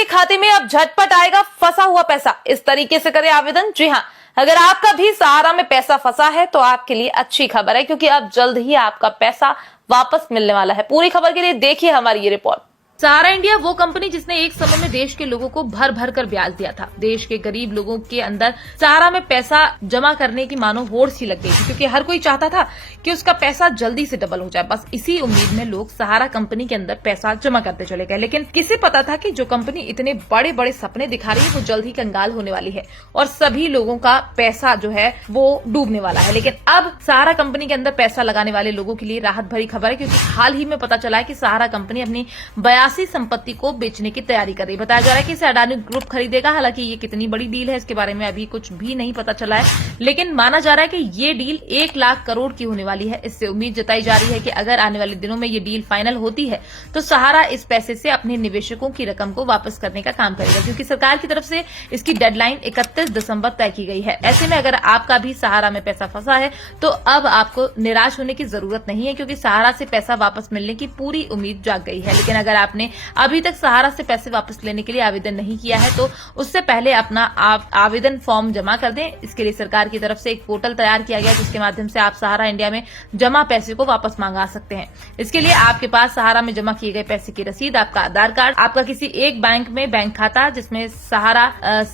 के खाते में अब झटपट आएगा फंसा हुआ पैसा। इस तरीके से करें आवेदन। जी हां, अगर आपका भी सहारा में पैसा फंसा है तो आपके लिए अच्छी खबर है, क्योंकि अब जल्द ही आपका पैसा वापस मिलने वाला है। पूरी खबर के लिए देखिए हमारी ये रिपोर्ट। सहारा इंडिया वो कंपनी जिसने एक समय में देश के लोगों को भर भर कर ब्याज दिया था। देश के गरीब लोगों के अंदर सहारा में पैसा जमा करने की मानो होड़ सी लग गई थी, क्योंकि हर कोई चाहता था कि उसका पैसा जल्दी से डबल हो जाए। बस इसी उम्मीद में लोग सहारा कंपनी के अंदर पैसा जमा करते चले गए। लेकिन किसे पता था कि जो कंपनी इतने बड़े बड़े सपने दिखा रही है वो जल्द ही कंगाल होने वाली है और सभी लोगों का पैसा जो है वो डूबने वाला है। लेकिन अब सहारा कंपनी के अंदर पैसा लगाने वाले लोगों के लिए राहत भरी खबर है, क्योंकि हाल ही में पता चला है कि सहारा कंपनी अपनी 82 संपत्ति को बेचने की तैयारी कर रही है। बताया जा रहा है कि इसे अडानी ग्रुप खरीदेगा। हालांकि ये कितनी बड़ी डील है इसके बारे में अभी कुछ भी नहीं पता चला है, लेकिन माना जा रहा है कि ये डील 1 लाख करोड़ की होने वाली है। इससे उम्मीद जताई जा रही है कि अगर आने वाले दिनों में ये डील फाइनल होती है तो सहारा इस पैसे से अपने निवेशकों की रकम को वापस करने का काम करेगा, क्योंकि सरकार की तरफ से इसकी डेडलाइन 31 दिसंबर तय की गई है। ऐसे में अगर आपका भी सहारा में पैसा फंसा है तो अब आपको निराश होने की जरूरत नहीं है, क्योंकि सहारा से पैसा वापस मिलने की पूरी उम्मीद जाग गई है। लेकिन अगर आपने अभी तक सहारा से पैसे वापस लेने के लिए आवेदन नहीं किया है तो उससे पहले अपना आवेदन फॉर्म जमा कर दें। इसके लिए सरकार की तरफ से एक पोर्टल तैयार किया गया है, जिसके माध्यम से आप सहारा इंडिया में जमा पैसे को वापस मांगा सकते हैं। इसके लिए आपके पास सहारा में जमा किए गए पैसे की रसीद, आपका आधार कार्ड, आपका किसी एक बैंक में बैंक खाता जिसमें सहारा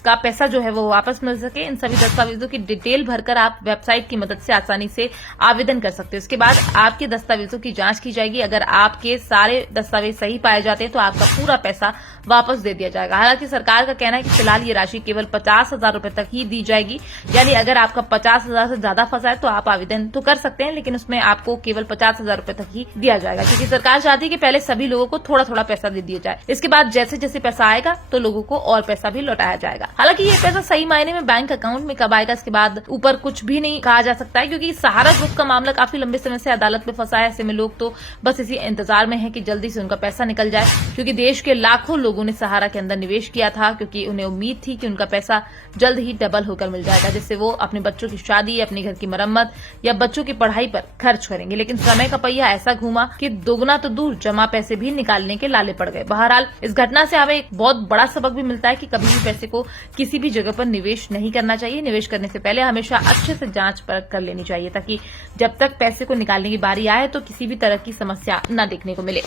का पैसा जो है वो वापस मिल सके, इन सभी दस्तावेजों की डिटेल भरकर आप वेबसाइट की मदद से आसानी से आवेदन कर सकते हो। इसके बाद आपके दस्तावेजों की जांच की जाएगी। अगर आपके सारे दस्तावेज सही पाए जाते हैं तो आपका पूरा पैसा वापस दे दिया जाएगा। हालांकि सरकार का कहना है कि फिलहाल ये राशि केवल 50,000 रूपये तक ही दी जाएगी। यानी अगर आपका 50,000 से ज्यादा फंसा है तो आप आवेदन तो कर सकते हैं, लेकिन उसमें आपको केवल 50,000 रूपये तक ही दिया जाएगा, क्योंकि सरकार चाहती है कि पहले सभी लोगों को थोड़ा थोड़ा पैसा दे दिया जाए। इसके बाद जैसे जैसे पैसा आएगा तो लोगों को और पैसा भी लौटाया जाएगा। हालांकि ये पैसा सही मायने में बैंक अकाउंट में कब आएगा इसके बाद ऊपर कुछ भी नहीं कहा जा सकता है, क्योंकि सहारा ग्रुप का मामला काफी लंबे समय से अदालत में फंसा है। ऐसे में लोग तो बस इसी इंतजार में है कि जल्दी से उनका पैसा निकल जाए, क्योंकि देश के लाखों लोगों ने सहारा के अंदर निवेश किया था, क्योंकि उन्हें उम्मीद थी कि उनका पैसा जल्द ही डबल होकर मिल जाएगा, जिससे वो अपने बच्चों की शादी, अपने घर की मरम्मत या बच्चों की पढ़ाई पर खर्च करेंगे। लेकिन समय का पहिया ऐसा घूमा कि दोगुना तो दूर जमा पैसे भी निकालने के लाले पड़ गए। बहरहाल इस घटना से हमें एक बहुत बड़ा सबक भी मिलता है कि कभी भी पैसे को किसी भी जगह पर निवेश नहीं करना चाहिए। निवेश करने से पहले हमेशा अच्छे से जांच परख कर लेनी चाहिए, ताकि जब तक पैसे को निकालने की बारी आए तो किसी भी तरह की समस्या न देखने को मिले।